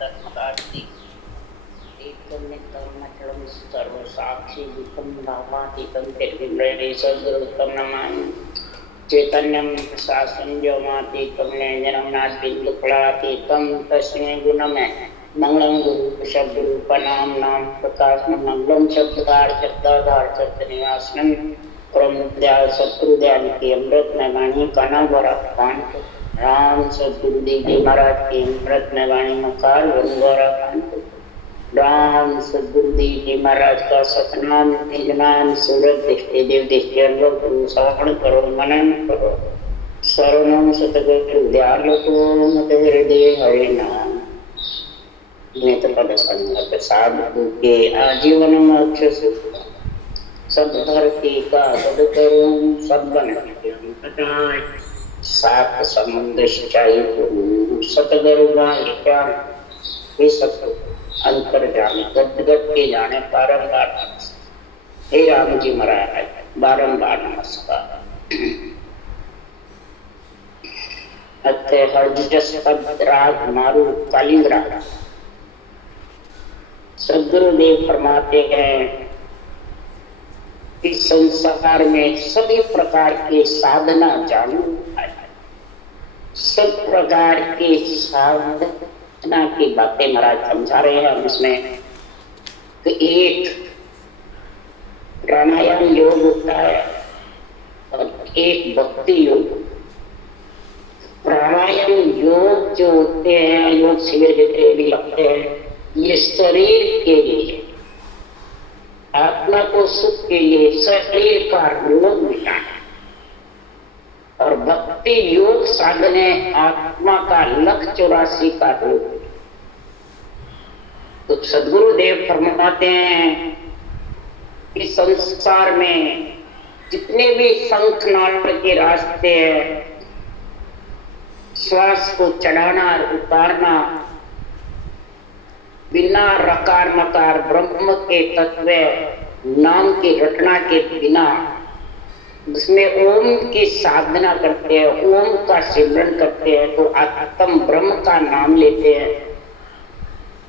तत्मदास्ति एकं नित्यमचलं सर्वसाक्षिभूतं भावातीतं निर्विण्णं सद्गुरुं नमामि। चैतन्यं शासनं व्योमातीतं नयनं नास्तिन्दुफलातीतं तस्मै गुणमे मंगलम गुरु शब्दुरु प्रणाम नाम प्रकाश मंगलम शब्दकार शब्दाधार शब्द निवासनम परम दयाल सतगुरु दयाल की अमृत में वाणी काना द्वारा कांत राम सतगुरु देव जी महाराज की अमृत में वाणी मकार द्वारा कांत राम सतगुरु देव जी महाराज का सतनाम निज नाम सूरत दृष्टि देव दृष्टि अनुभव श्रवण करो मनन करो शरणम सतगुरु दयाल को मत हृदय हरे नाम नेत्र साधु के आजीवन मोक्ष सुख सब धरती का पद करूं सब बन सात समुद्र सिंचाई सतगुरु क्या अंतर जाने गद के जाने बारंबार हे राम जी महाराज बारंबार नमस्कार। अत्य हरजस पद राग मारू कालिंग राग सदगुरुदेव फरमाते हैं कि संसार में सभी प्रकार के साधना जानू सब प्रकार के साधना की बातें महाराज समझा रहे हैं। हम इसमें कि एक प्राणायाम योग होता है और एक भक्ति योग। प्राणायाम योग जो होते हैं योग शिविर जितने भी लगते हैं ये शरीर के लिए आत्मा को सुख के लिए शरीर का रोग मिटाना और भक्ति योग साधने आत्मा का लक्ष्य 84 का रोग। तो सदगुरुदेव फरमाते हैं कि संसार में जितने भी शंखनाद के रास्ते हैं श्वास को चढ़ाना और उतारना बिना रकार मकार ब्रह्म के तत्व नाम की रटना के बिना उसमें ओम की साधना करते हैं ओम का सिमरन करते हैं तो आत्म ब्रह्म का नाम लेते हैं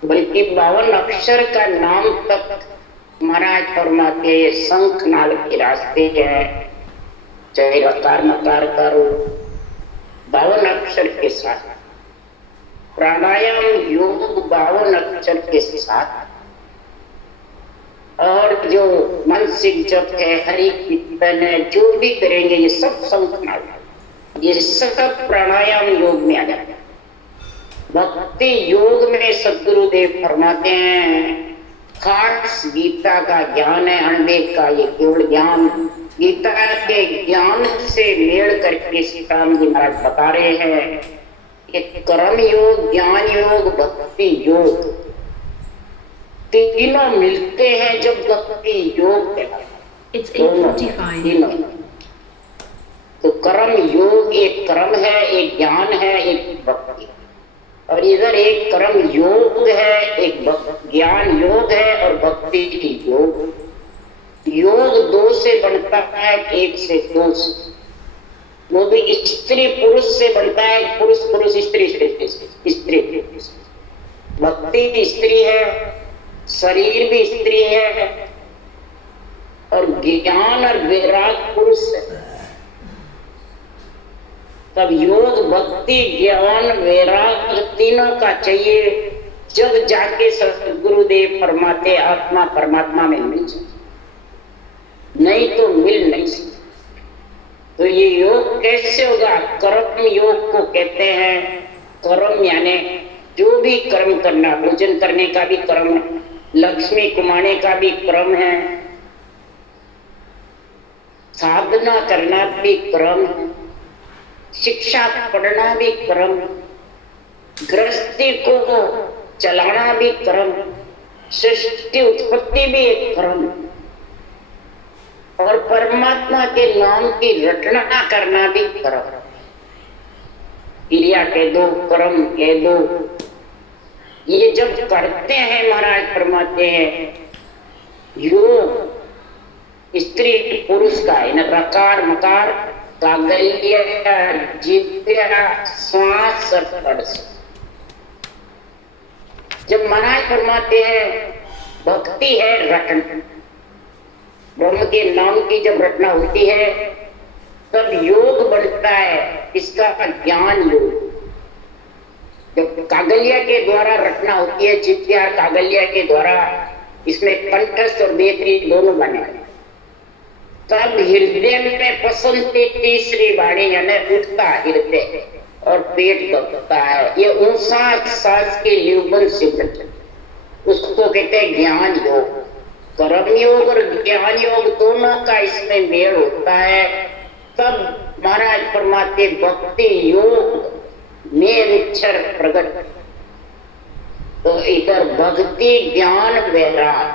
बल्कि 52 अक्षर का नाम तक महाराज फरमाते हैं शंखनाद के रास्ते हैं चाहे रकार मकार करो 52 अक्षर के साथ प्राणायाम योग 52 अक्षर के साथ और जो मानसिक जप है हरि कीर्तन है जो भी करेंगे ये सब शंखनाद ये सब प्राणायाम योग में आ जाता है। भक्ति योग में सदगुरुदेव फरमाते हैं खास गीता का ज्ञान है अनवेद का ये केवल ज्ञान गीता के ज्ञान से मेल करके श्री राम जी महाराज बता रहे हैं कर्म योग ज्ञान योग भक्ति योग तीनों मिलते हैं जब भक्ति योग तीनों। तो कर्म योग एक कर्म है एक ज्ञान है एक भक्ति और इधर एक कर्म योग है एक ज्ञान योग है और भक्ति योग। योग 2 से बनता है 1 से 2 से वो भी स्त्री पुरुष से बनता है पुरुष पुरुष स्त्री स्त्री भक्ति स्त्री है शरीर भी स्त्री है और ज्ञान और वैराग पुरुष है। तब योग भक्ति ज्ञान वैराग तीनों का चाहिए जब जाके सदगुरुदेव फरमाते आत्मा परमात्मा में मिल जाए नहीं तो मिल नहीं सकती। तो ये योग कैसे होगा कर्म योग को कहते हैं कर्म यानी जो भी कर्म करना भोजन करने का भी कर्म है लक्ष्मी कमाने का भी कर्म है साधना करना भी कर्म है शिक्षा पढ़ना भी कर्म गृहस्थी को चलाना भी कर्म सृष्टि उत्पत्ति भी एक कर्म और परमात्मा के नाम की रटना करना भी कर्म क्रिया के 2 कर्म के 2 ये जब करते हैं महाराज फरमाते हैं योग स्त्री पुरुष का है रकार मकार कागल्य जिव्या श्वास जब महाराज फरमाते हैं भक्ति है रटना, ब्रह्म के नाम की जब रटना होती है तब योग बढ़ता है, इसका ज्ञान योग। जब कागलिया के द्वारा रटना होती है, चित्या कागलिया के द्वारा, इसमें कंठस्थ और बेतरी दोनों बने, तब हृदय में पसंदती तीसरी वाणी यानी उठता हृदय और पेट दबता है। ये 59 सांस के लिवबंद सिद्ध, उसको कहते हैं ज्ञान योग। कर्म योग और ज्ञान योग दोनों का इसमें मेल होता है, तब महाराज फरमाते भक्ति योग में अक्षर प्रकट। तो इधर भक्ति ज्ञान वैराग,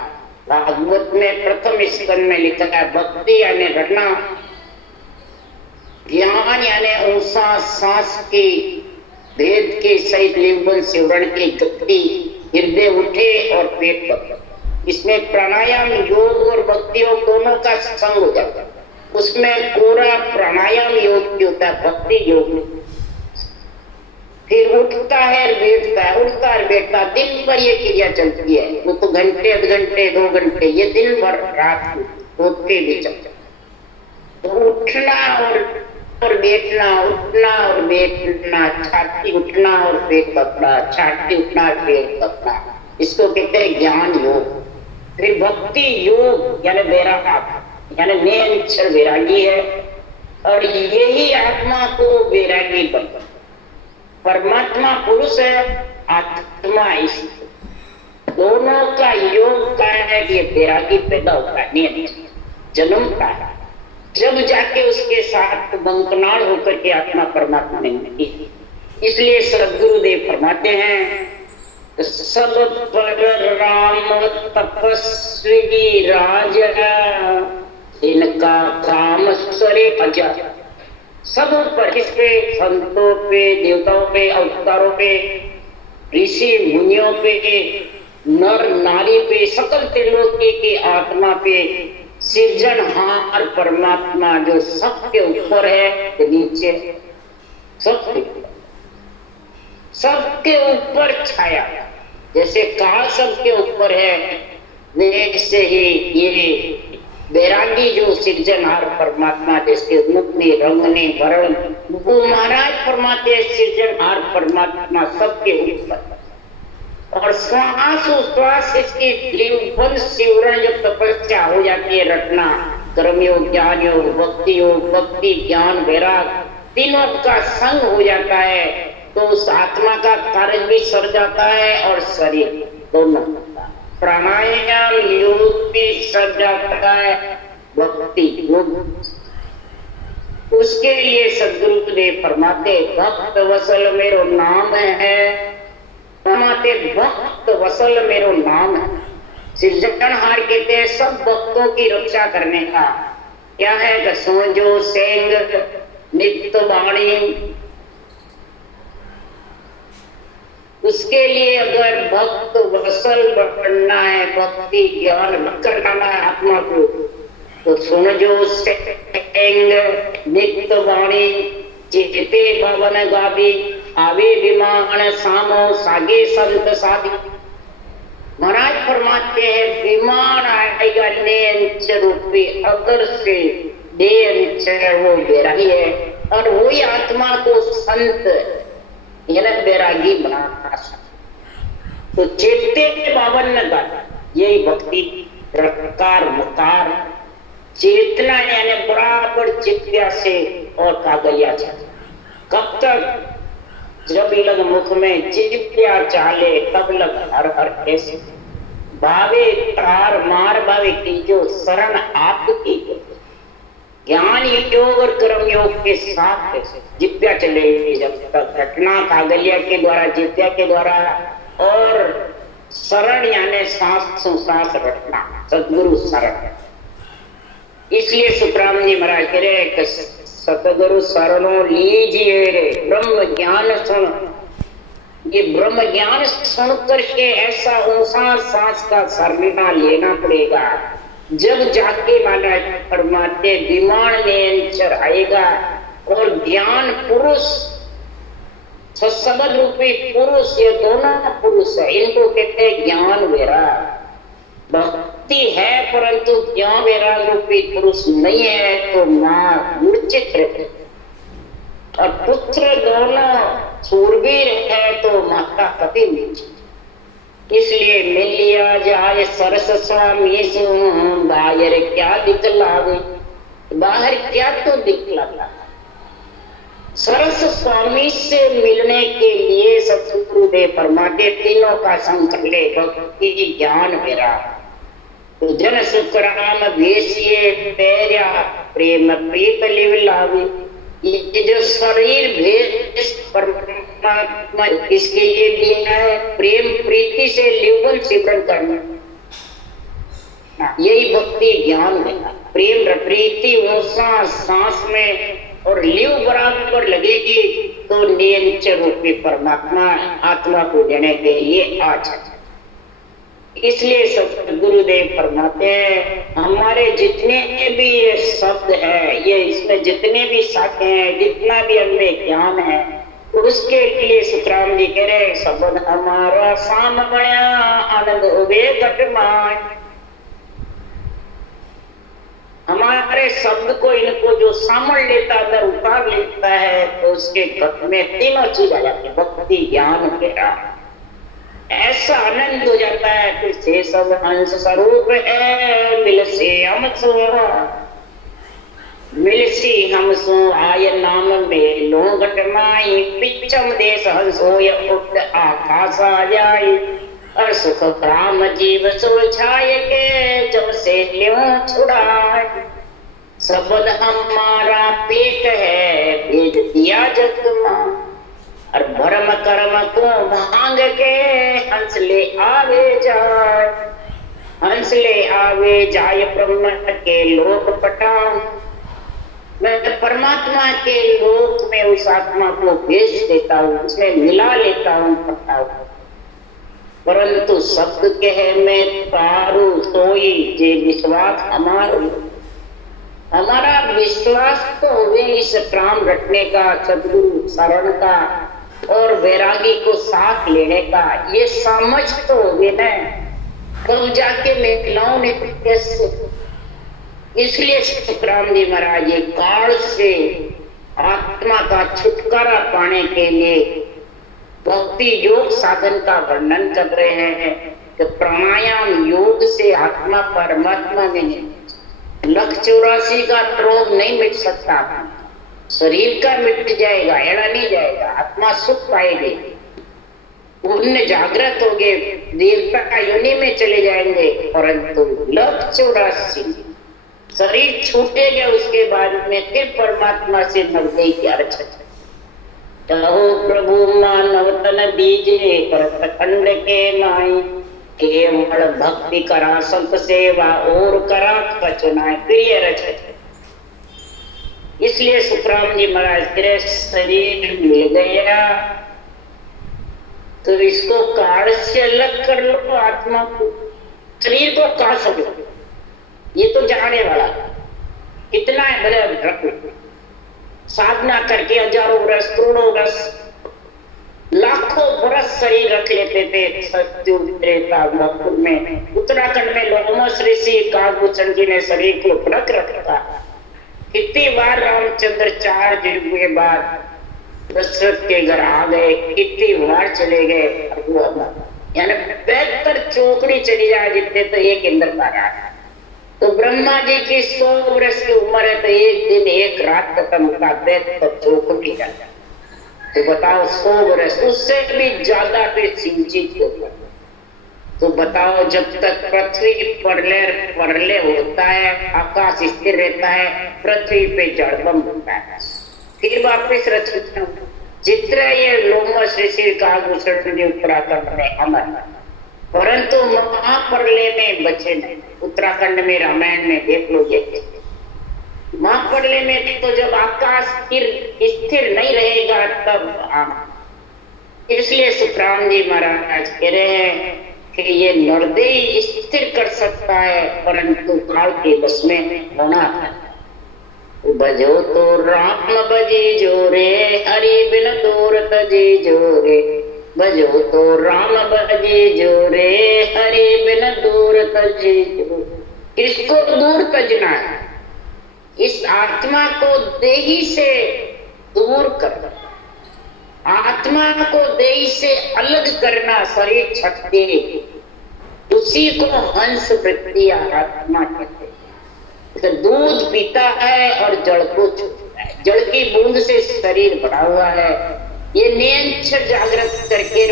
भागवत में प्रथम स्कंद में लिखा है भक्ति यानी रटना, ज्ञान यानी 59 सांस की भेद के सहित लिवबंद सिवरण की गति, हृदय उठे और पेट दबे। इसमें प्राणायाम योग और भक्ति योग दोनों का संग हो जाता है। उसमें पूरा प्राणायाम योग होता है, भक्ति योग। फिर उठता है बैठता है, उठता है बैठता, दिन भर ये क्रिया चलती है। वो तो घंटे आध घंटे 2 घंटे, ये दिन भर रात होते भी चलते। तो उठना और बैठना, उठना और बैठना, छाती उठना और पेट दबना, छाती उठना और पेट दबना, इसको कहते हैं ज्ञान योग। फिर भक्ति योग यानी वैराग यानी निरंतर वैरागी है, और यही आत्मा को वैरागी बनता। परमात्मा पुरुष है, आत्मा ईश्वर, दोनों का योग का है कि वैरागी पैदा होता है, निरंतर जन्मता है, जब जाके उसके साथ बंकनाड़ होकर के आत्मा परमात्मा में मिलती है। इसलिए सदगुरुदेव फरमाते हैं सब पर राम तपस्वी राज, इनका काम सरे अजा। सब पर, किसपे? संतों पे, देवताओं पे, अवतारों पे, ऋषि मुनियों पे, नर नारी पे, सकल त्रिलोकी के आत्मा पे, सृजनहार परमात्मा जो सबके ऊपर है, नीचे सबके ऊपर छाया। जैसे काल सबके ऊपर है, वैसे ही ये वैरागी जो सृजनहार परमात्मा जिसके रूप में रंगने वर्ण, वो महाराज फरमाते हैं सृजनहार परमात्मा सबके ऊपर। और श्वास उश्वास इसकी लिवबंद सिवरण जब तपस्या हो जाती है, रटना, कर्मयोग, ज्ञान योग, भक्ति योग, भक्ति ज्ञान वैराग तीनों का संग हो जाता है, तो उस आत्मा का कार्य भी सर जाता है और शरीर दोनों। प्राणायाम योग भी सर जाता है, भक्ति योग। उसके लिए सदगुरुदेव फरमाते भक्त वसल मेरो नाम है, फरमाते भक्त वसल मेरो नाम है। सृजनहार कहते हैं सब भक्तों की रक्षा करने का। क्या है? सोजो सेंग नित्य वाणी। उसके लिए अगर भक्त वसल बनना है, भक्ति ज्ञान करना है आत्मा को, तो सुन जो सेंग नित्य वाणी, चेते भवन गावी, आवे विमान सामो सागे संत साधी। महाराज फरमाते हैं विमान आएगा नेंच रूपी, अगर से नेंच वो वैरागी है, और वही आत्मा को संत यानी वैरागी बना। तो चेते बावन का यही भक्ति रकार मकार, चेतना यानी बराबर चित्या से और कागलिया से। कब तक? जब लग मुख में चित्या चाले, तब लग हर हर कैसे भावे तार मार भावे की जो शरण आपकी। ज्ञान योग और कर्म योग के साथ जित्या चलेगी, जब तक घटना कागलिया के द्वारा, जित्या के द्वारा, और शरण यानी सांस सांस रटना, सदगुरु शरण। इसलिए सुखराम जी महाराज कह रहे कि सतगुरु शरणों लीजिए रे ब्रह्म ज्ञान सुन। ये ब्रह्म ज्ञान सुन करके ऐसा 59 सांस का शरणा लेना पड़ेगा, जब जाके महाराज फरमाते विमान निरंतर आएगा। और ज्ञान पुरुष, सत्संग रूपी पुरुष, ये दोनों पुरुष है, इनको कहते कहते हैं ज्ञान वैराग। भक्ति है परंतु ज्ञान वैराग रूपी पुरुष नहीं है तो माँ मूर्छित रहती, और पुत्र दोनों शूरवीर है तो माता कभी मूर्छित। इसलिए मिल लिया जाए सरस स्वामी से बाहर क्या दिखलावे, बाहर क्या तो दिखलाता। सरस स्वामी से मिलने के लिए सतगुरुदेव फरमाते तीनों का संकल्प ले, भक्ति ज्ञान वैराग। तो जन सुख राम भेषिए पैर्या प्रेम प्रीत लिव लावे। ये जो शरीर भेष परमात्मा इसके लिए दिया है, प्रेम प्रीति से लिवन सिमरन करना, यही भक्ति ज्ञान है। प्रेम प्रीति वो सांस में और लिव बराबर लगेगी तो नियंच रूपी परमात्मा आत्मा को देने के लिए आज। इसलिए सब गुरुदेव फरमाते हैं हमारे जितने भी ये शब्द है, ये इसमें जितने भी शाखे हैं, जितना भी हमें ज्ञान है, उसके लिए सुखराम जी कह रहे शब्द हमारा साम बया आनंद होवे घटमान। हमारे शब्द को इनको जो सामल लेता है, उतार लेता है, तो उसके घट में तीनों चीज आ जाती है, भक्ति ज्ञान वैराग। ऐसा आनंद हो जाता है कि से सब अंश स्वरूप है, मिल से हम सो मिल सी हम सो आय नाम में लो घटमाई, पिछम देश हंसो या उठ आकाश आ जाए, और सुख राम जीव सुलझाए के जब से ल्यों छुड़ाए। सबद हमारा पेट है भेज दिया जग मां, और भरम कर्म को भांग के हंस ले आवे जाए, हंस ले आवे जाए ब्रह्म के लोक पटाऊं। मैं परमात्मा के लोक में उस आत्मा को भेज देता हूँ, उसमें मिला लेता हूँ, पटाऊं। परंतु शब्द कहे मैं तारू सोई जे विश्वास हमारा विश्वास तो हुए इस प्राण रखने का, सदगुरु शरण का और वैरागी को साथ लेने का, ये समझ तो हुए न, कब जाके मिलाऊं ने कैसे। इसलिए सुखराम जी महाराज ये काल से आत्मा का छुटकारा पाने के लिए भक्ति योग साधन का वर्णन कर रहे हैं कि प्राणायाम योग से आत्मा परमात्मा में 1,84 का रोग नहीं मिट सकता, शरीर का मिट जाएगा, एड़ा नहीं जाएगा, आत्मा सुख पाएगी, पुण्य जागृत हो गए, देवता का योनि में चले जाएंगे। परंतु 1,84 शरीर छूटेगा, उसके बाद में फिर परमात्मा से मिलने की अर्चना। कहो प्रभु मानव तन दीजे करत खंड के नाई, केवल भक्ति करा संत सेवा और करा कचनाए प्रिय रचत। इसलिए सुखराम जी महाराज तेरे शरीर मिल गया तो इसको काढ़ से अलग कर लो, आत्मा को शरीर को काढ़ सको, ये तो जाने वाला कितना है, भले रखो साधना करके हजारों वर्ष करोड़ों वर्ष लाखों वर्ष शरीर रख लेते थे सत्युग त्रेता द्वापर में। उत्तराखंड में लोमस ऋषि कालभूषण जी ने शरीर को ढक रखा। कितनी बार रामचंद्र 4 दिन के बाद दशरथ के घर आ गए, कितनी बार चले गए, यानी बेहतर चौकड़ी चली जाए जितने तो एक इंद्र का रहा। तो ब्रह्मा जी की 100 वर्ष की उम्र है तो एक दिन एक रात खत्म का बेहतर चौकड़ी जाता। तो बताओ 100 वर्ष उससे भी ज्यादा फिर सिंचित होगा। तो बताओ जब तक पृथ्वी परले होता है, आकाश स्थिर रहता है, पृथ्वी पे जड़बम होता है, फिर वापिस रचना। जितने ये लोमस ऋषि कालभूषण जी उत्तराखंड में अमर, परंतु महाप्रलय में बचे नहीं। उत्तराखंड में रामायण में देख लो ये महाप्रलय में तो जब आकाश स्थिर नहीं रहेगा तब आना। इसलिए सुखराम जी महाराज कह रहे हैं कि ये निर्दयी स्थिर कर सकता है परंतु काल के बस में होना है। भजो तो राम बजे जोरे, हरि बिन दूर तजे जोरे, भजो तो राम भजे जो रे, हरे बिन दूर तजे जो। किसको दूर तजना है? इस आत्मा को देही से दूर करना, आत्मा को देही से अलग करना, शरीर छट के, उसी को हंस वृत्ति आत्मा कहते हैं। तो दूध पीता है और जड़ को छूता है, जड़ की बूंद से शरीर बना हुआ है। ये नियंत्रण जागृत करके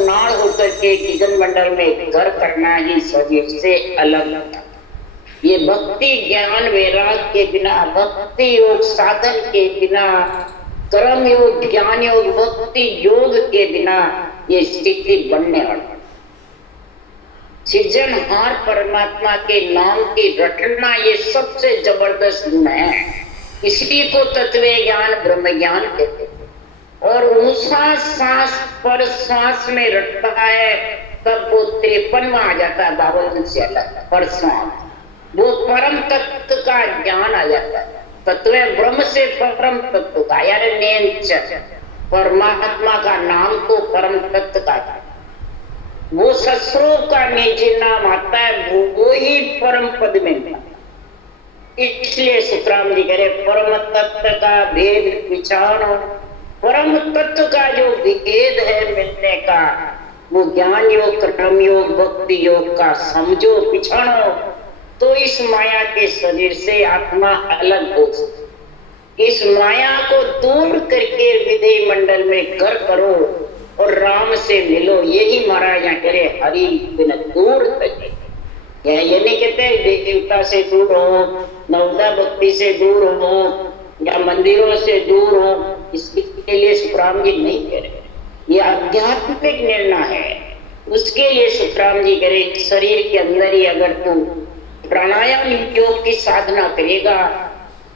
नाड़ होकर के गगन मंडल में घर करना ही शरीर से अलग होता। ये भक्ति ज्ञान वैराग के बिना, भक्ति योग साधन के बिना, कर्म योग ज्ञान योग भक्ति योग के बिना ये स्थिति बनने वाली। सृजनहार परमात्मा के नाम की रटना ये सबसे जबरदस्त गुण है। इसी को तत्व ज्ञान ब्रह्म ज्ञान कहते हैं। और उनसा सांस पर श्वास में रटता है, तब वो 53वां आ जाता है, 52 से अलग पर श्वास, वो परम तत्व का ज्ञान आ जाता है। तत्व ब्रह्म से परम तत्व का, यानी नियंत्रण परमात्मा का नाम तो परम तत्व का, वो ससुरों का निजी नाम आता है, वो ही परम पद में। इसलिए सुखराम जी कह रहे परम तत्व का भेद पहचानो, परम तत्व का जो भेद है मिलने का, वो ज्ञान योग कर्म योग भक्ति योग का समझो पिछाड़ो, तो इस माया के शरीर से आत्मा अलग हो सकती। इस माया को दूर करके विधि मंडल में घर करो और राम से मिलो। यही महाराज यहाँ कह रहे हरि बिन दूर तजे। ये नहीं कहते देवता से दूर हो, नवदा भक्ति से दूर हो, या मंदिरों से दूर हो, इसके लिए सुखराम जी नहीं कह रहे। ये आध्यात्मिक निर्णय है। उसके लिए सुखराम जी कह रहे शरीर के अंदर ही अगर तू प्राणायाम योग की साधना करेगा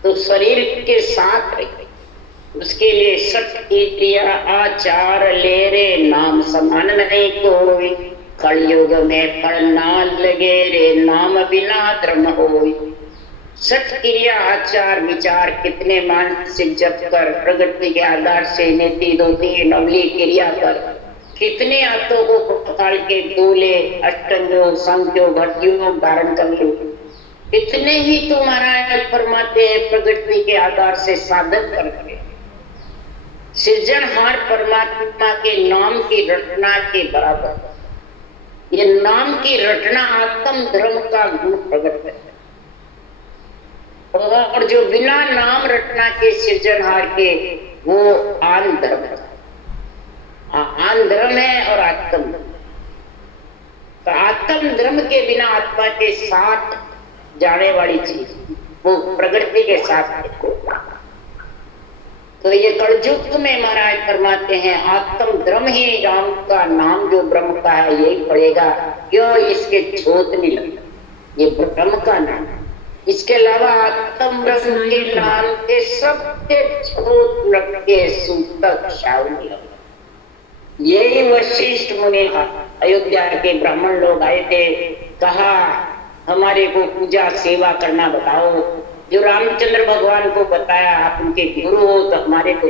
तो शरीर के साथ रहेगा। उसके लिए सत क्रिया आचार ले रे, नाम समान नहीं कोई, कलयुग में फल ना लगे रे, नाम बिना धर्म होई। सत क्रिया आचार विचार कितने मानसिक जप कर, प्रगति के आधार से नीति दोती नवली क्रिया कर, कितने हाथों को पकड़ के डोले, अष्टंग संख्यो भट्टियों धारण कर लो, इतने ही तुम्हारा फरमाते हैं प्रगति के आधार से साधन करके सृजनहार परमात्मा के नाम की रटना के बराबर। ये नाम की रटना आत्म धर्म का गुण प्रकट है। और जो बिना नाम रटना के सृजनहार के, वो आन धर्म है। आन धर्म है और आत्म धर्म। तो आत्म धर्म के बिना आत्मा के साथ जाने वाली चीज वो प्रगति के साथ है। तो ये कलयुग में महाराज फरमाते हैं आत्म धर्म ही राम का नाम जो ब्रह्म का है यही पड़ेगा। क्यों? इसके छोट नहीं लगता, ये ब्रह्म का नाम। इसके अलावा आत्म ब्रह्म के नाम के सबके छोट लग के सूतक शावनी। यही वशिष्ठ मुनि अयोध्या के ब्राह्मण लोग आए थे, कहा हमारे को पूजा सेवा करना बताओ। जो रामचंद्र भगवान को बताया आप उनके गुरु हो तो हमारे को।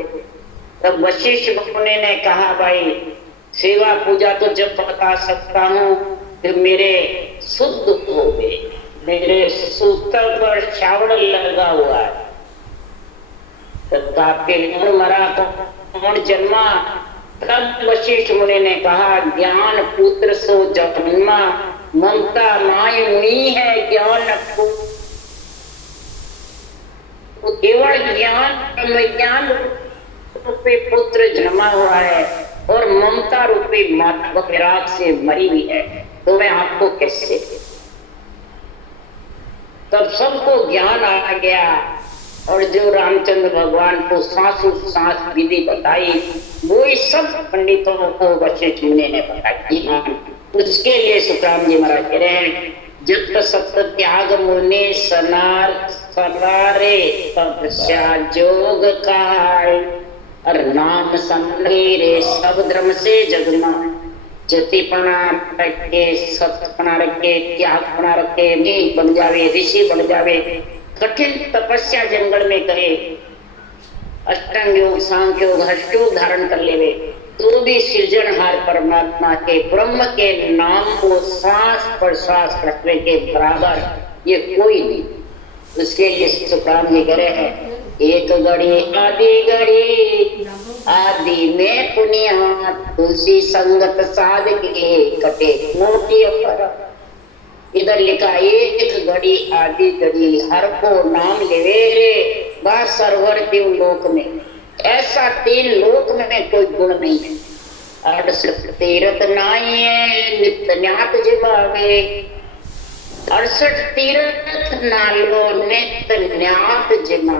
तब वशिष्ठ मुनि ने कहा भाई सेवा पूजा तो जब बता सकता हूँ तो मेरे शुद्ध हो गए, मेरे सूतर पर श्रावण लगा हुआ है। तब आपके कौन मरा कौन जन्मा? तब वशिष्ठ मुनि ने कहा ज्ञान पुत्र सो जन्मा, ममता माय हुई है ज्ञान केवल ज्ञान विज्ञान रूपी पुत्र जन्मा हुआ है और ममता रूपी माता विराग से मरी हुई है। तो मैं आपको कैसे? तब सबको ज्ञान आ गया और जो रामचंद्र भगवान को सांस विधि बताई वो ही सब पंडितों को वशिष्ठ मुनि ने बताई। उसके लिए सुखराम जी महाराज कह रहे हैं जब सप्त त्याग मुनि सरारे तपस्या जोग काय, और नाम संगे सब धर्म से जगमा, जतिपना रखे सतपना रखे त्यागपना रखे नीच बन जावे ऋषि बन जावे, कठिन तपस्या जंगल में करे, अष्टांग योग सांख्य योग हष्ट योग धारण कर लेवे, तो भी सृजनहार परमात्मा के ब्रह्म के नाम को सांस पर सांस रखने के बराबर ये कोई नहीं। उसके लिए सुखराम जी कह रहे हैं, एक घड़ी आदि में पुण्य तुलसी संगत साध के कटे मोती अपर। इधर लिखा, एक घड़ी आदि घड़ी हर को नाम लेवे रे बा सरवर देव लोक में। ऐसा 3 लोक में कोई गुण नहीं है। 68 तीर्थ नाये नित्य न्यात जिमावे। 68 तीर्थ नालो नित्य न्यात जिमा।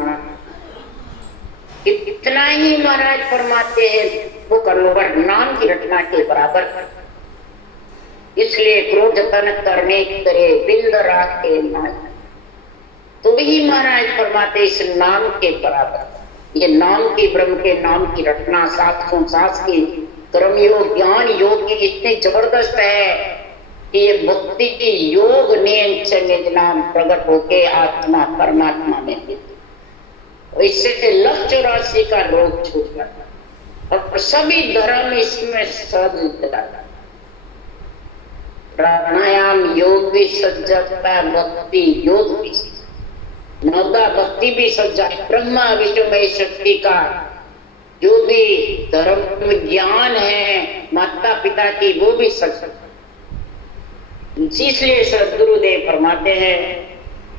इतना ही महाराज फरमाते हैं वो कर लो, नाम की रचना के बराबर। इसलिए क्रोध तन करने करे बिंद राखे नाय। तो ही महाराज फरमाते इस नाम के बराबर। ये नाम की ब्रह्म के नाम की रचना 750 की कर्मयोग ज्ञान योग की इतनी जबरदस्त है कि ये भक्ति की योग नाम प्रकट होके आत्मा परमात्मा में मिलती। इससे लक्ष्य 84 का रोग छूट जाता और सभी धर्म इसमें सहज जाता। प्राणायाम योग भी सज जाता है, भक्ति योग भी, नवदा भक्ति भी सज जाए। ब्रह्मा विष्णुमय शक्ति का जो भी धर्म ज्ञान है माता पिता की वो भी सज सकता। इसलिए सदगुरुदेव फरमाते हैं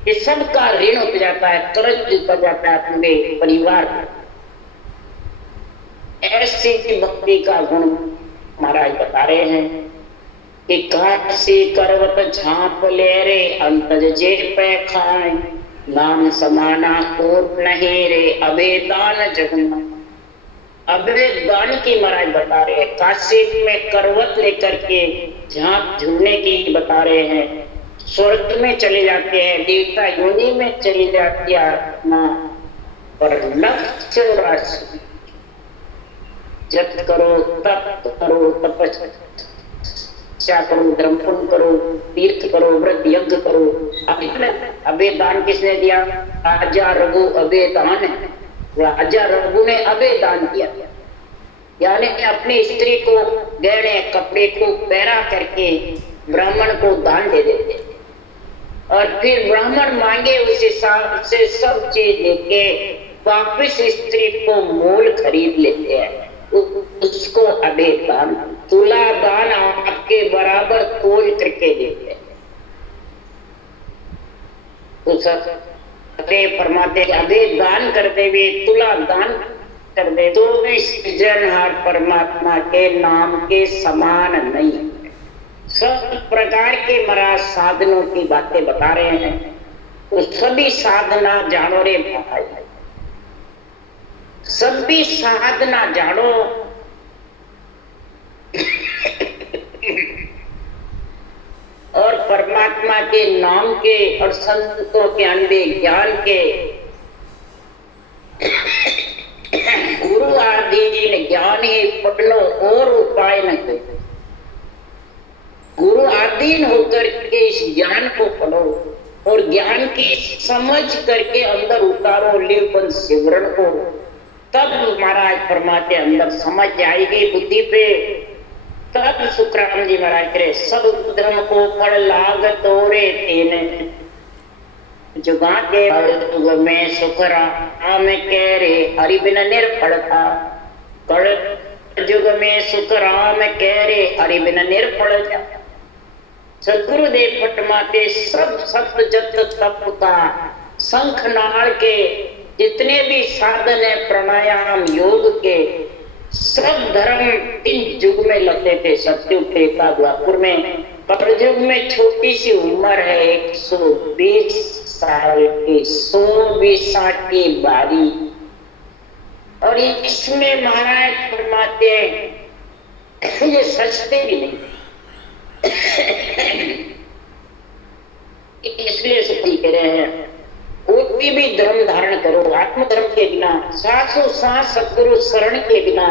कि सबका ऋण उतर जाता है, कर्ज उतर जाता है पूरे परिवार का। ऐसी भक्ति का गुण महाराज बता रहे हैं कि काशी करवत झांप ले रे अंतज जे पे खाए। नाम समाना कोट नहीं रे अबे दान जगना। अबे दान की महाराज बता रहे हैं। काशी में करवत लेकर के झांप झूलने की बता रहे हैं। स्वर्ग में चले जाते हैं, देवता योनि में चली जाती है आत्मा, पर लक्ष्य राशि जप करो, तप करो, तपस्या करो, धर्म करो, तीर्थ करो, व्रत यज्ञ करो। अबे दान किसने दिया? राजा रघु अबे दान है। राजा रघु ने अबे दान दिया, यानी अपनी स्त्री को गहने कपड़े को पहरा करके ब्राह्मण को दान दे देते और फिर ब्राह्मण मांगे उस हिसाब से सब चीज लेके वापिस स्त्री को मोल खरीद लेते हैं। उसको अबे दान, तुला दान आपके बराबर तोल करके देते हैं। तो सब फरमाते अबे दान करते हुए तुला दान कर दे तो भी सृजनहार परमात्मा के नाम के समान नहीं है। सब प्रकार के महाराज साधनों की बातें बता रहे हैं। तो सभी साधना जानो रे भाई, सभी साधना जानो। और परमात्मा के नाम के और संतों के अनबे ज्ञान के गुरु आदि ज्ञान ही पढ़ लो और उपाय न करो। गुरु आधीन होकर के इस ज्ञान को पढ़ो और ज्ञान की समझ करके अंदर उतारो लेवन सिमरन को। तब महाराज फरमाते अंदर समझ आएगी बुद्धि पे। तब सुखराम जी महाराज करे सब धर्म को फल लाग तोरे तेने जुगाते युग में सुखराम कह रे हरि बिन निर्फल था। कड़ युग में सुखराम कह रे हरि बिन निर्फल था। सदगुरुदेव फटमाते सब सत्य जत तप का शंखनाल के जितने भी साधन है प्राणायाम योग के सब धर्म 3 युग में लगते थे, सतयुग त्रेता द्वापर में। कलयुग में छोटी सी उम्र है 120 साल की, 120 की बारी। और इसमें महाराज फरमाते हैं ये सचते भी नहीं। इसलिए सुखी कह रहे हैं कोई भी धर्म धारण करो आत्म धर्म के बिना, सासु सास सतगुरु शरण के बिना,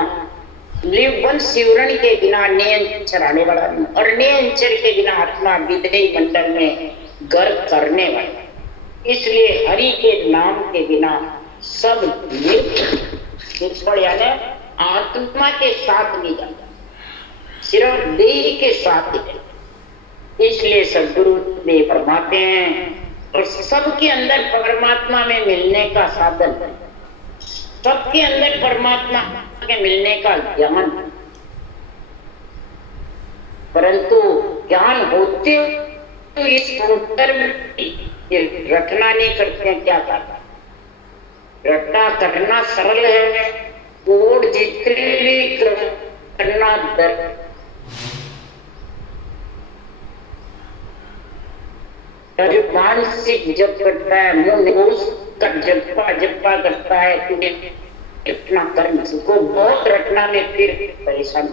लिवन सिवरण के बिना नयन चराने वाला नहीं, और नयन चर के बिना आत्मा विधेय मंडल में गर्व करने वाला। इसलिए हरि के नाम के बिना सब निर्फल यानी आत्मा के साथ नहीं जाता, सिर्फ देह के साथ ही। इसलिए सदगुरु देव फरमाते हैं, और सबके अंदर परमात्मा में मिलने का साधन, सबके अंदर परमात्मा के मिलने का ज्ञान, परंतु ज्ञान होते तो इस अंतर में रटना नहीं करते हैं। क्या करता, रटना करना सरल है, और जितने भी करना दर मानसिक जप करता है, मुंह का जप्पा करता है, इतना कर्म को बहुत रटना में फिर परेशान।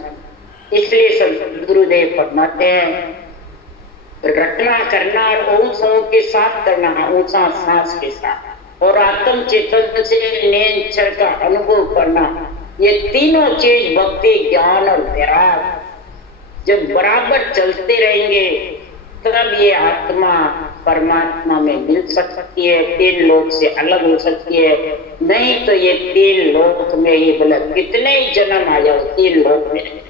इसलिए सदगुरुदेव फरमाते हैं, रटना करना और ऊंचाओं के साथ करना, ऊंचा सांस के साथ, और आत्म चेतन से नेचर का अनुभव करना, ये तीनों चीज भक्ति, ज्ञान और वैराग जब बराबर चलते रहेंगे तब ये आत्मा परमात्मा में मिल सकती है, तीन लोक से अलग हो सकती है। नहीं तो ये तीन लोक में ही बोला कितने ही जन्म आ जाओ, तीन लोक में।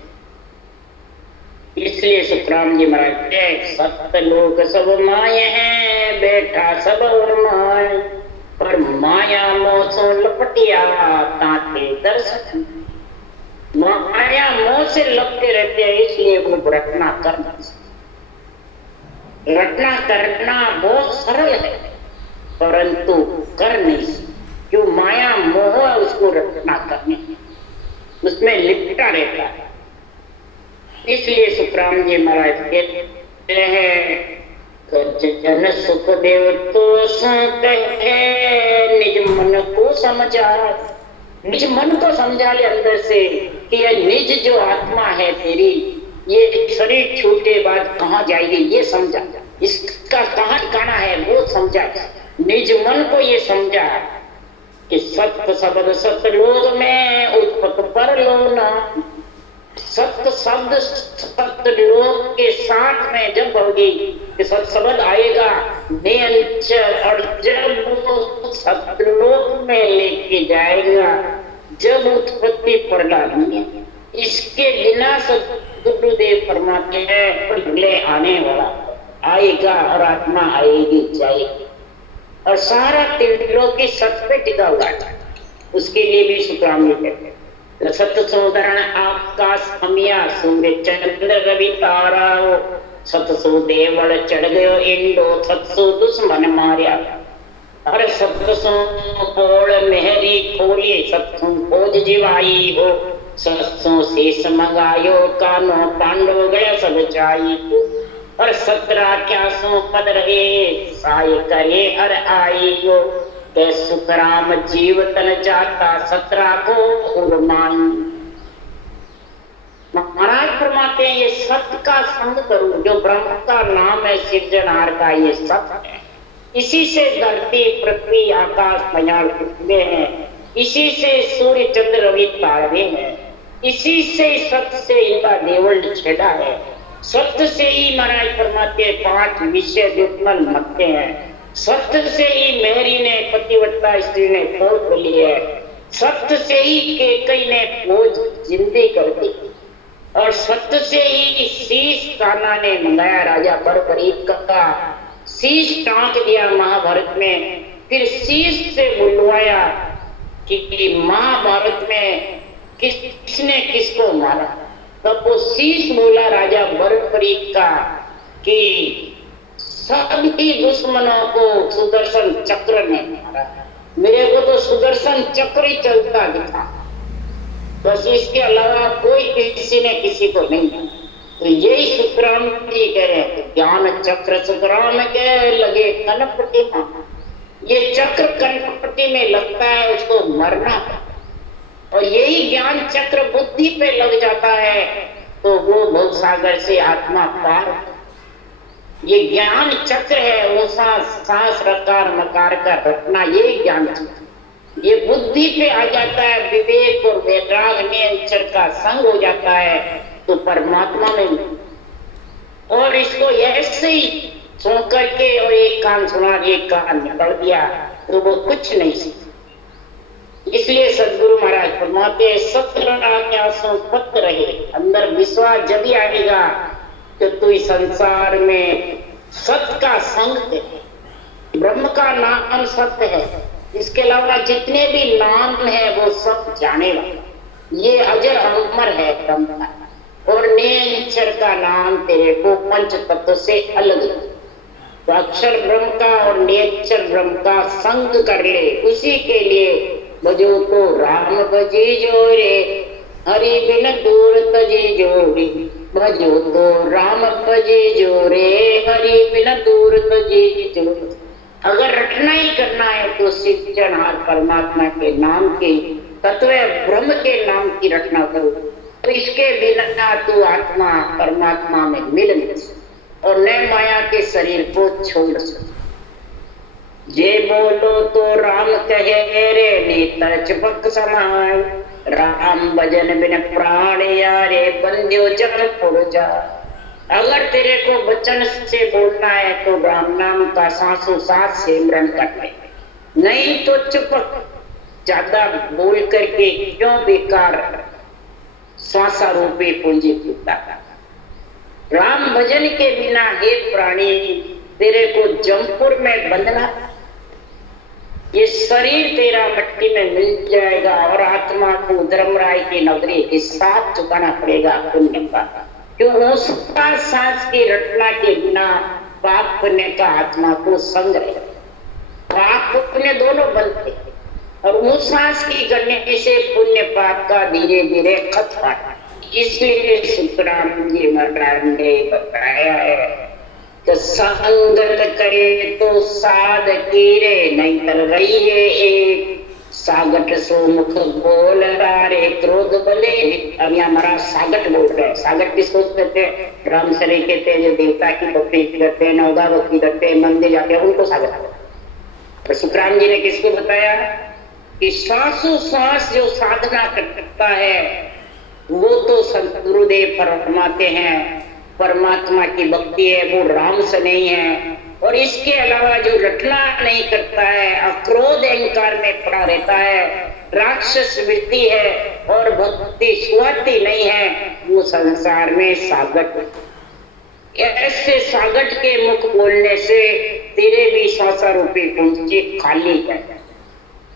इसलिए सुखराम जी महाराज, सत्य लोक सब माये हैं, बैठा सब और माय, पर माया मोह सो लपटिया ताते दर्शन। माया मोह से लपटे रहते हैं, इसलिए वो रटना करना, रटना करना बहुत सरल है, परंतु कर नहीं सकते, जो माया मोह है उसको रटना करने, उसमें लिपटा रहता है। इसलिए सुखराम जी महाराज कहते हैं, जन सुख देव तो सुनते हैं, निज मन को समझा, निज मन को समझा ले अंदर से कि यह निज जो आत्मा है तेरी, ये शरीर छूटे बाद कहाँ जाएगी ये समझा, इसका कहाँ ठिकाना है वो समझा, निज मन को ये समझा कि सत्य शब्द सतलोक में उत्पत्त पर लोना, सत्य शब्द सतलोक के साथ में जब होगी कि सत्य शब्द आएगा निरंतर, और जब वो सतलोक में लेके जाएगा, जब उत्पत्ति पर डालेंगे, इसके बिना सदगुरुदेव फरमाते हैं पहले आने वाला आएगा और आत्मा आएगी जाएगी, और सारा त्रिलोकी सत्य पे टिका हुआ है। उसके लिए भी सुखराम जी कहते हैं, सत्य सोदरण आकाश अमिया, सूर्य चंद्र रवि तारा, सतसो देवल चढ़ गयो इंडो, सतसो दुश्मन मारिया, अरे सतसो पोड़ मेहरी खोली, सतसो खोज जीवाई हो, सतसो शेष मंगायो कानो पांडव गया सब चाई, और 17 क्या सो पद रहे साय करे हर आई हो, के सुखराम जीवतन जाता 17 को उर्मान। महाराज फरमाते हैं, ये सत्य का संग करो, जो ब्रह्म का नाम है, सिरजनहार का ये सत्य है, इसी से धरती पृथ्वी आकाश पयाल उठते हैं, इसी से सूर्य चंद्र रवि तारे हैं, इसी से सत्य से इनका देवल छेड़ा है, सत्य से ही महाराज फरमाते 5 विषय दुश्मन मरते हैं, सत्य से ही मेहरी ने पतिव्रता स्त्री ने खोल खोली है, सत्य से ही कैकेयी ने खोज जिंदगी कर दी, और सत्य से ही शीश कान्हा ने मंगाया राजा बरबरीक का, शीश टांक दिया महाभारत में, फिर शीश से बुलवाया कि महाभारत में किसने किसको मारा, तब वो शीश बोला राजा बरबरीक का कि सभी दुश्मनों को सुदर्शन चक्र ने मारा, मेरे को तो सुदर्शन चक्र ही चलता दिखा, बस इसके अलावा कोई किसी ने किसी को नहीं। तो यही सुखराम जी कह रहे हैं, ज्ञान चक्र सुखराम के लगे कनपटी में, ये चक्र कनपटी में लगता है उसको मरना, और यही ज्ञान चक्र बुद्धि पे लग जाता है तो वो भव सागर से आत्मा पार। ये ज्ञान चक्र है, वो सांस रकार मकार का रखना, ये ज्ञान चक्र, ये बुद्धि पे आ जाता है, विवेक और वैराग नियंत्रण का संग हो जाता है तो परमात्मा में, और इसको ऐसे ही सुन करके और एक कान सुना एक कान निकल दिया तो वो कुछ नहीं सीखा। इसलिए सदगुरु महाराज फरमाते सत्य पत रहे, अंदर विश्वास जब भी आएगा तो तू इस संसार में सत्य का संग है। ब्रह्म का नाम सत्य है, इसके अलावा जितने भी नाम है वो सब जानेगा। ये अजर अमर है ब्रह्म का, और नेचर का नाम तेरे को पंच तत्व से अलग है। तो अक्षर ब्रह्म का और नेचर ब्रह्म का संग कर ले, उसी के लिए बजो तो राम बजे जोरे, हरि बिन दूर तजे जोरे, भजो तो राम बजे जोरे, हरि बिन दूर तजे जोरे। अगर रटना ही करना है तो सृजनहार परमात्मा के नाम के तत्व ब्रह्म के नाम की रचना करो, तो इसके बिना तू आत्मा परमात्मा में मिल नहीं सकती और न माया के शरीर को छोड़ सकती। जे बोलो तो राम कहे रे नेत्र चपक समाय, राम भजन बिन प्राण यारे बंध्यो जन पुरजा। अगर तेरे को वचन से बोलना है तो राम नाम का सांसों सांस सिमरन करना है, नहीं तो चुप। ज्यादा बोल करके क्यों बेकार श्वासा रूपी पूंजी फूटा। राम भजन के बिना हे प्राणी तेरे को जमपुर में बंधना, ये शरीर तेरा मिट्टी में मिल जाएगा और आत्मा को धर्मराय की नगरी के साथ चुकाना पड़ेगा पुण्य का। क्यों उसका सांस की रचना के बिना पाप पुण्य का आत्मा को संग रहेगा। पाप पुण्य दोनों बनते और उस सांस की करने से पुण्य पाप का धीरे धीरे खत्म। इसलिए सुखराम जी महाराज ने बताया है कि संगत करे तो साध कीरे, नहीं तर रही है एक सागट सो मुख बोल रे, क्रोध बले। अब यहाँ महाराज सागट बोल रहे हैं। सागट किसको कहते हैं? राम शरीर कहते हैं, जो देवता की भक्ति करते हैं, नवदा भक्ति करते हैं, मंदिर जाते हैं, उनको सागट। तो सुखराम जी ने किसको बताया कि श्वासों श्वास जो साधना करता है वो तो संत गुरुदेव फरमाते हैं परमात्मा की भक्ति है, वो राम से नहीं है। और इसके अलावा जो रटना नहीं करता है, अक्रोध अहंकार में पड़ा रहता है, राक्षस वृत्ति है और भक्ति स्वाति नहीं है, वो संसार में सागट। ऐसे सागट के मुख बोलने से तेरे भी श्वासा रूपी पूंजी खाली है।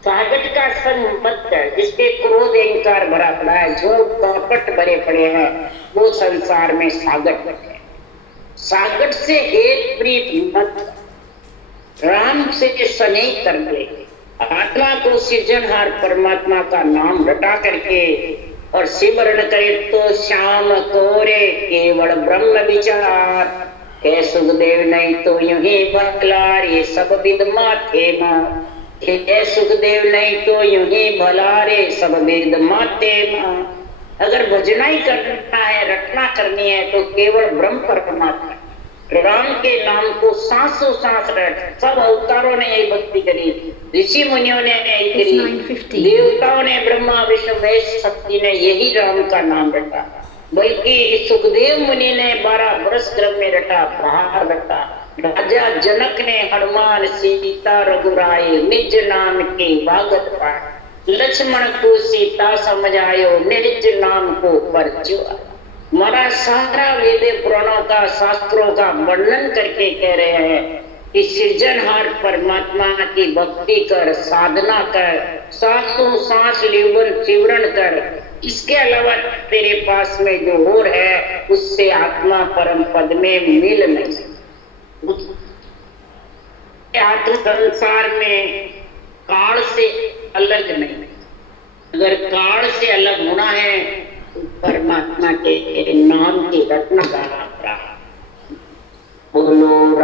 सागट का संग मत कर, जिसके क्रोध अहंकार भरा पड़ा है, जो कपट भरे पड़े हैं, वो संसार में सागट है। सागट से हेत प्रीत मत, राम से स्नेह कर ले। आत्मा को सृजनहार परमात्मा का नाम रटा करके और सिमरण करे तो श्याम कोरे केवल ब्रह्म विचार। हे सुखदेव नहीं तो यूं ही भलार, ये सब विद माथे मां। हे सुखदेव नहीं तो यूं ही भलारे सब वेद माते मां। अगर भजना ही करना है, रटना करनी है, तो केवल ब्रह्म परमात्मा राम के नाम को सांसों सांस रट। सब अवतारों ने यही भक्ति करी, ऋषि मुनियों ने यही करी, देवताओं ने, ब्रह्मा विष्णु महेश शक्ति ने यही राम का नाम रटा। बल्कि सुखदेव मुनि ने 12 वर्ष गर्भ में रटा, बाहर रटा। राजा जनक ने हनुमान सीता रघुराय निज नाम की भागत पाठ। लक्ष्मण को सीता समझायो निज नाम को परचुआ। हमारा सारा वेद पुराणों का शास्त्रों का वर्णन करके कह रहे हैं कि सृजनहार परमात्मा की भक्ति कर, साधना कर, सांसों सांस लेवन सिमरण कर। इसके अलावा तेरे पास में जो और है उससे आत्मा परम पद में मिल नहीं सकती। आत्म संसार में काल से अलग नहीं। अगर काल से अलग होना है तो परमात्मा के नाम की रचना करना पड़ा। बोलो।